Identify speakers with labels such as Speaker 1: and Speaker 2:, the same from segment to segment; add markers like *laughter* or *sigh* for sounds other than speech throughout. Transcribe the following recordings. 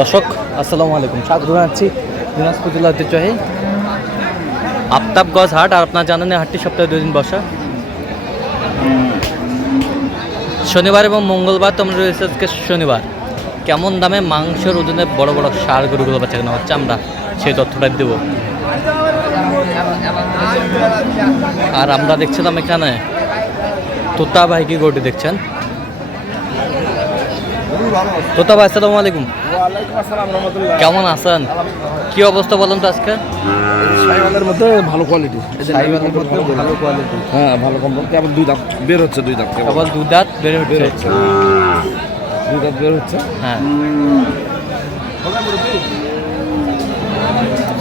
Speaker 1: দর্শক, আসসালামু আলাইকুম। স্বাগত জানাচ্ছি দিনাজপুর জেলা ঐতিহ্যবাহী আফতাবগঞ্জ হাট। আর আপনার জানেন হাটটি সপ্তাহে দুই দিন বসা। শনিবার এবং মঙ্গলবার তোমরা রয়েছে আজকে শনিবার। কেমন দামে মাংসের ওজনে বড় বড় সার গরুগুলো বাচ্চা কেনা হচ্ছে আমরা সেই তথ্যটা দেবো। আর আমরা দেখছিলাম এখানে তোতা ভাই কি গরুটি দেখছেন। তোতা ভাই আসসালামু আলাইকুম। কেমন আছেন? কি অবস্থা বলেন তো আজকে?
Speaker 2: সাইওয়ালের মধ্যে ভালো কোয়ালিটি
Speaker 1: সাইওয়ালের মধ্যে ভালো
Speaker 2: কোয়ালিটি হ্যাঁ ভালো কম্বল কেবল দুই দাঁত বের হচ্ছে দুই দাঁত কেবল।
Speaker 1: কেবল দু দাঁত বের হচ্ছে।
Speaker 2: দুই দাঁত বের হচ্ছে।
Speaker 1: হ্যাঁ।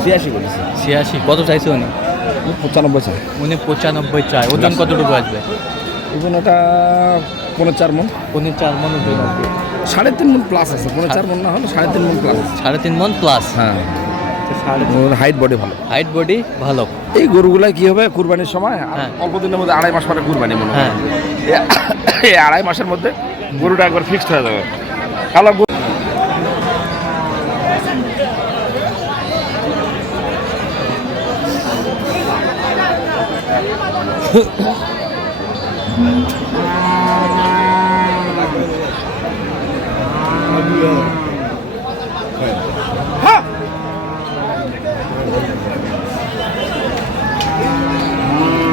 Speaker 2: ছিয়াশি করেছে
Speaker 1: ছিয়াশি। কত চাইছে উনি?
Speaker 2: পঁচানব্বই চাই।
Speaker 1: উনি পঁচানব্বই চায় ওজন কতটুকু আসবে?
Speaker 2: ওজন ওটা পনেরো চার মন।
Speaker 1: উনি চার মন ওজন আসবে।
Speaker 2: সাড়ে তিন মন প্লাস আছে পনেরো চার মন না হলে সাড়ে তিন মন প্লাস
Speaker 1: সাড়ে তিন মন প্লাস
Speaker 2: হ্যাঁ।
Speaker 1: সাড়ে
Speaker 2: হাইট বডি ভালো।
Speaker 1: হাইট বডি ভালো।
Speaker 2: এই গরুগুলাই কি হবে কুরবানির সময়?
Speaker 1: হ্যাঁ।
Speaker 2: অল্প দিনের মধ্যে আড়াই মাস পরে কুরবানি মনে হয়।
Speaker 1: হ্যাঁ।
Speaker 2: এই আড়াই মাসের মধ্যে গরুটা একবার ফিক্সড হয়ে যাবে। কালো গরু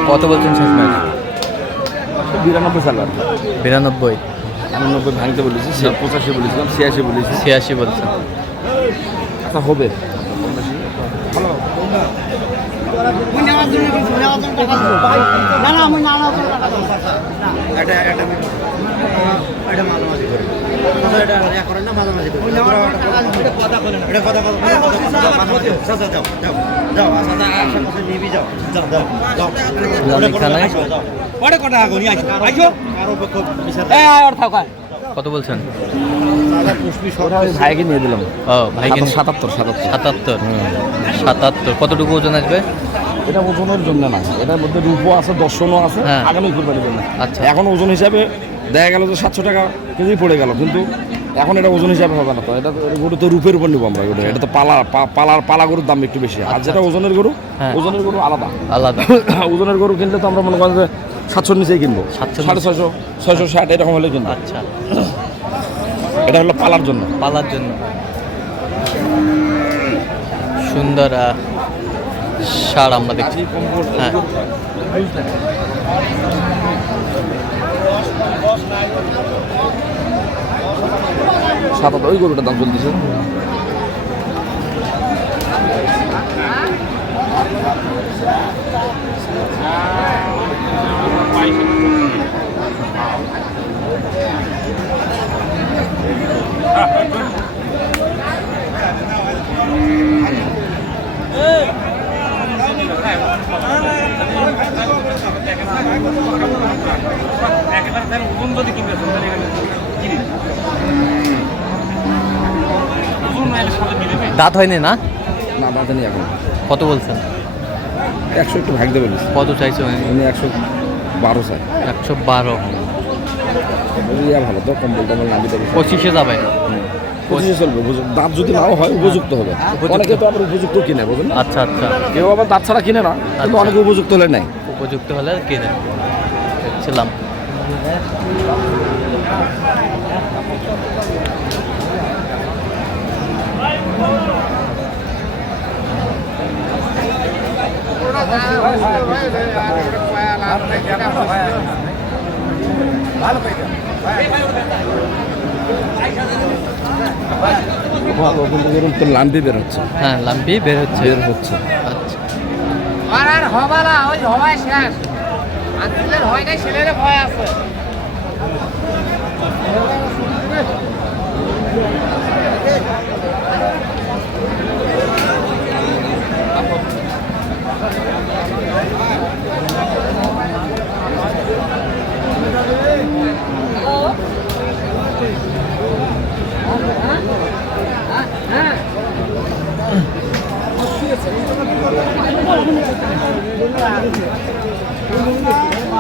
Speaker 1: কত বলছেন শেষ ম্যাচ?
Speaker 2: বিরানব্বই সাল আর।
Speaker 1: বিরানব্বই।
Speaker 2: আটানব্বই ভাঙতে বলেছি সে পঁচাশি বলেছিলাম ছিয়াশি বলেছি।
Speaker 1: ছিয়াশি বলছেন।
Speaker 2: আচ্ছা হবে।
Speaker 3: না না আমি নানা টাকা দেবো
Speaker 4: এটা এটা এটা মাঝামাঝি করে
Speaker 1: কত বলছেন?
Speaker 2: ভাইকে নিয়ে দিলাম।
Speaker 1: ও ভাইকে
Speaker 2: সাতাত্তর সাতাত্তর।
Speaker 1: সাতাত্তর সাতাত্তর। কতটুকু ওজন আসবে?
Speaker 2: এটা ওজনের জন্য না। এটার মধ্যে রূপও আছে দর্শনও আছে।
Speaker 1: হ্যাঁ।
Speaker 2: আগামী কুরবানির জন্য।
Speaker 1: আচ্ছা।
Speaker 2: এখন ওজন হিসাবে দেখা গেল যে সাতশো টাকা কেজি পড়ে গেল কিন্তু এখন এটা ওজন হিসাবে হবে না তো। এটা গরু তো রূপের উপর নিবো আমরা এটা এটা তো পালা পালার পালা গরুর দাম একটু বেশি। আর
Speaker 1: আচ্ছা,
Speaker 2: যেটা ওজনের গরু
Speaker 1: হ্যাঁ।
Speaker 2: ওজনের গরু আলাদা।
Speaker 1: আলাদা। *coughs*
Speaker 2: ওজনের গরু কিনলে তো আমরা মনে করেন যে সাতশোর নিচেই কিনবো।
Speaker 1: 700
Speaker 2: সাড়ে ছয়শো ছয়শো ষাট এরকম হলে কিনবো।
Speaker 1: আচ্ছা। *coughs*
Speaker 2: এটা হলো পালার জন্য।
Speaker 1: পালার জন্য। সুন্দর সার আমরা দেখছি। হ্যাঁ।
Speaker 2: সাতাত্তর ওই গরুটার দাম চলতেছে।
Speaker 1: দাঁত হয়নি না?
Speaker 2: না না জানি এখন।
Speaker 1: কত বলছেন?
Speaker 2: একশো একটু ভাগ দেবে
Speaker 1: কত চাইছে উনি?
Speaker 2: উনি একশো বারো চাই।
Speaker 1: একশো বারো।
Speaker 2: ইয়া ভালো তো কম্বল টম্বল না দিতে
Speaker 1: পঁচিশে যাবে।
Speaker 2: পঁচিশে চলবে উপযুক্ত। দাঁত যদি নাও হয় উপযুক্ত হবে। অনেকে তো আবার উপযুক্ত কিনে বুঝলেন
Speaker 1: আচ্ছা আচ্ছা।
Speaker 2: কেউ আবার দাঁত ছাড়া কিনে না কিন্তু
Speaker 1: আচ্ছা।
Speaker 2: অনেকে উপযুক্ত হলে নাই
Speaker 1: উপযুক্ত হলে কিনে। দেখছিলাম।
Speaker 2: ভালো কিন্তু এরকম তো লাম্পি বের হচ্ছে
Speaker 1: হ্যাঁ লাম্পি বের হচ্ছে।
Speaker 2: বের হচ্ছে।
Speaker 1: আচ্ছা।
Speaker 3: আর আর হবে না ওই হওয়ায় শেষ।
Speaker 2: 俺们这
Speaker 1: 的
Speaker 2: 好呀，
Speaker 1: 心里头好呀。哦。啊。啊。嗯。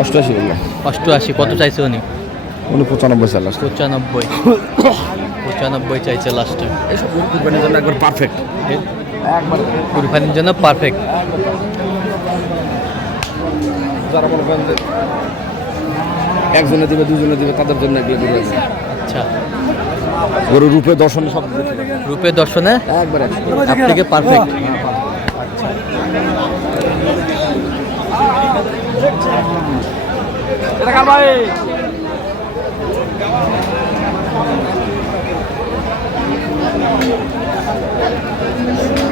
Speaker 2: অষ্টআশি
Speaker 1: অষ্টআশি কত চাইছে উনি?
Speaker 2: উনি পঁচানব্বই সাল আসতো
Speaker 1: পঁচানব্বই। পঁচানব্বই চাইছে লাস্টে
Speaker 2: কুরবানির জন্য একবার পারফেক্ট একবার
Speaker 1: কুরবানির জন্য পারফেক্ট
Speaker 2: যারা মনে করেন যে একজনে দিবে দুজনে দিবে তাদের জন্য এগুলো আছে
Speaker 1: আচ্ছা।
Speaker 2: গরু রূপে দর্শনে সব
Speaker 1: রূপে দর্শনে
Speaker 2: একবার।
Speaker 1: আপনাকে পারফেক্ট ভাই Thank you.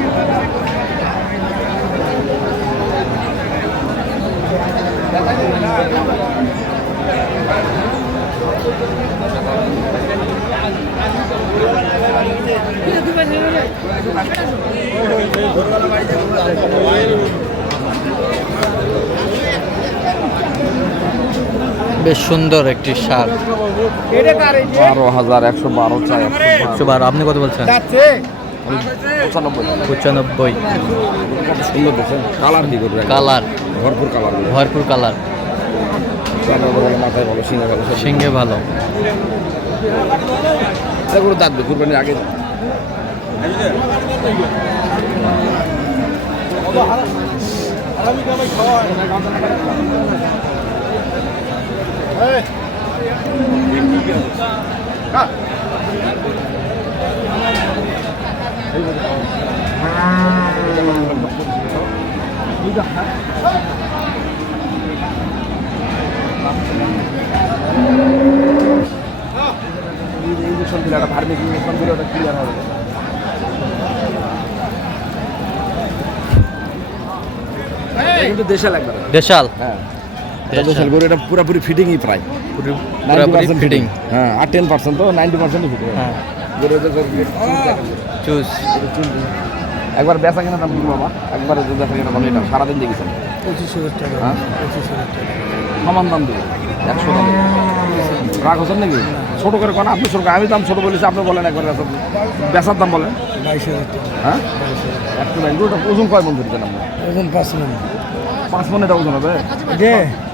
Speaker 1: বেশ সুন্দর একটি সার
Speaker 2: বারো হাজার একশো বারো চাই।
Speaker 1: একশো বারো আপনি কত বলছেন?
Speaker 2: পঁচানব্বই।
Speaker 1: পঁচানব্বই।
Speaker 2: সুন্দর দেখছেন? কালার দি করবে?
Speaker 1: কালার।
Speaker 2: ভরপুর কালার।
Speaker 1: ভরপুর কালার।
Speaker 2: মাথায় ভালো সিংহে ভালো
Speaker 1: সিংহে ভালো।
Speaker 2: এগুলো দাঁতবে কুরবানির আগে। ইঞ্জেকশন দিলে একটা ভার্মিক ইঞ্জেকশন দিলে ওটা ক্লিয়ার হবে। কিন্তু দেশে লাগবে
Speaker 1: দেশাল।
Speaker 2: হ্যাঁ।
Speaker 1: দেশাল
Speaker 2: গরু এটা পুরোপুরি ফিটিংই প্রায়।
Speaker 1: পুরো-
Speaker 2: 90%
Speaker 1: ফিটিং
Speaker 2: হ্যাঁ আর টেন পার্সেন্ট তো নাইনটি পার্সেন্টই ফিটিং
Speaker 1: হ্যাঁ। চুজ
Speaker 2: একবার বেচা কিনা দাম বাবা একবার বেচা কিনা দাম এটা সারাদিন দেখেছেন? হ্যাঁ? সমান দাম দিবে একশো দাম। রাগ হচ্ছেন নাকি? ছোট করে কোন আপনি ছোট করে- আমি দাম ছোট বলেছি আপনি বলেন একবার বেচার দাম। বলেন। হ্যাঁ? একশো বাইশ ওজন কয় মন ধরতেন আপনি? পাঁচ মন এটা ওজন হবে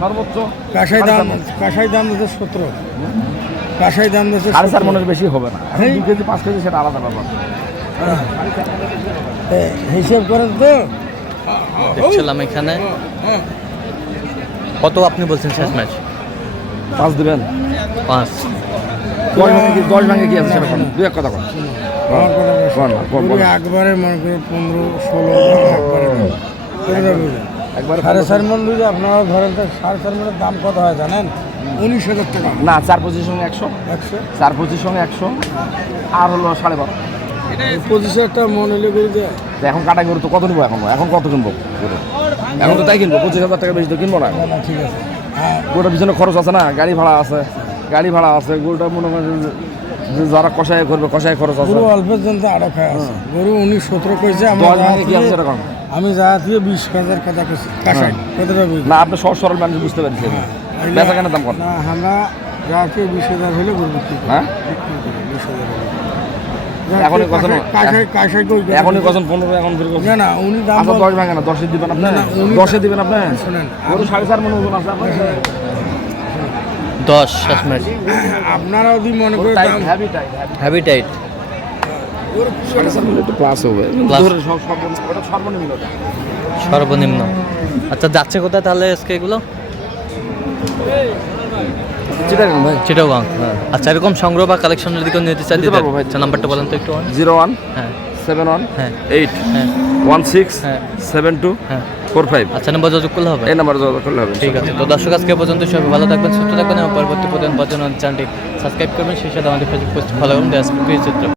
Speaker 2: সর্বোচ্চ
Speaker 5: কাঁসাই দাম কাঁসাই দাম দিচ্ছে সতেরো। কাঁসাই দাম দিচ্ছে
Speaker 2: সাড়ে চার মনের বেশি হবে না। দু কেজি পাঁচ কেজি সেটা আলাদা ব্যাপার।
Speaker 5: হিসেব করেন তো।
Speaker 1: দেখছিলাম এখানে। কত আপনি বলছেন শেষ ম্যাচ?
Speaker 2: পাঁচ দিবেন।
Speaker 1: পাঁচ।
Speaker 2: দশ ভাঙে দশ ভাঙে কি আছে সেটা দু এক কথা কোন।
Speaker 5: একবারে মনে করি পনেরো ষোলো বুঝলেন?
Speaker 2: একবার
Speaker 5: সাড়ে চার মন দিলে আপনারা ধরেন তো সাড়ে চার মনের দাম কত হয় জানেন? উনিশ হাজার টাকা।
Speaker 2: না চার পঁচিশ সঙ্গে একশো।
Speaker 5: একশো?
Speaker 2: চার পঁচিশ সঙ্গে একশো। আর হলো সাড়ে বারো।
Speaker 5: পঁচিশ হাজার টাকা মন হলে গরু
Speaker 2: এখন কাটা গরু তো কত নিবো এখন? এখন কত কিনবো? গরু? এখন তো তাই কিনবো পঁচিশ হাজার টাকা বেশি তো কিনবো না।
Speaker 5: ঠিক আছে। হ্যাঁ।
Speaker 2: গরুটার পিছনে খরচ আছে না গাড়ি ভাড়া আছে গাড়ি ভাড়া আছে গরুটা মনে করেন যে- যে যারা কষায় করবে কষায় খরচ আছে।
Speaker 5: গরু অল্পের জন্য আরও খায় আছে। গরু উনিশ সতেরো কইছে আমরা
Speaker 2: কি আছে
Speaker 5: আমি যা দিয়ে বিশ হাজার কাঁসাই কতটা বুঝলি
Speaker 2: না আপনি সহজ সরল মানুষ বুঝতে পারছি বেচা কেন দাম কত?
Speaker 5: না আমরা যা দিয়ে বিশ হাজার হলে গরু
Speaker 2: হ্যাঁ?
Speaker 5: বিশ হাজার হলে।
Speaker 2: এখনই কত না?
Speaker 5: কাঁসাই কাঁসাই কই
Speaker 2: এখনই কজন? পনেরো এখন কজন?
Speaker 5: না না উনি দাম
Speaker 2: আচ্ছা দশ ভাঙে না দশে দিবেন আপনি?
Speaker 5: না, না, উনি-
Speaker 2: দশে দিবেন আপনি?
Speaker 5: শোনেন,
Speaker 2: গরু সাড়ে চার মনে ওজন আছে আপনার?
Speaker 1: দশ শেষ ম্যাচ
Speaker 5: আপনারা যদি মনে করে
Speaker 2: টাইট
Speaker 5: দাম-
Speaker 2: হ্যাভি টাইট
Speaker 1: হ্যাভি টাইট
Speaker 2: সাড়ে চার মনে প্লাস হবে।
Speaker 1: Plus।
Speaker 2: ধরে সব সর্বনিম্ন। সর্বনিম্ন।
Speaker 1: আচ্ছা যাচ্ছে কোথায় তাহলে আজকে এগুলো?
Speaker 2: চিটাগাং ভাই।
Speaker 1: চিটাগাং। আচ্ছা এরকম সংগ্রহ বা কালেকশন যদি কেউ নিতে চায়
Speaker 2: দিতে ভাই।
Speaker 1: আচ্ছা নাম্বারটা বলেন তো একটু
Speaker 2: জিরো ওয়ান
Speaker 1: হ্যাঁ।
Speaker 2: সেভেন ওয়ান
Speaker 1: হ্যাঁ।
Speaker 2: এইট
Speaker 1: হ্যাঁ।
Speaker 2: ওয়ান সিক্স
Speaker 1: হ্যাঁ।
Speaker 2: সেভেন টু
Speaker 1: হ্যাঁ।
Speaker 2: Four five.
Speaker 1: আচ্ছা নাম্বার যোগাযোগ করলে হবে?
Speaker 2: এই নাম্বারে যোগাযোগ করলে হবে
Speaker 1: ঠিক আছে। তো দর্শক আজকে পর্যন্ত সবাই ভালো থাকবেন সুস্থ থাকবেন এবং পরবর্তী প্রতিদিন পাওয়ার জন্য চ্যানেলটি সাবস্ক্রাইব করবেন। সেই সাথে আমাদের ফেসবুক পোস্ট ফলো করুন দেশ চিত্র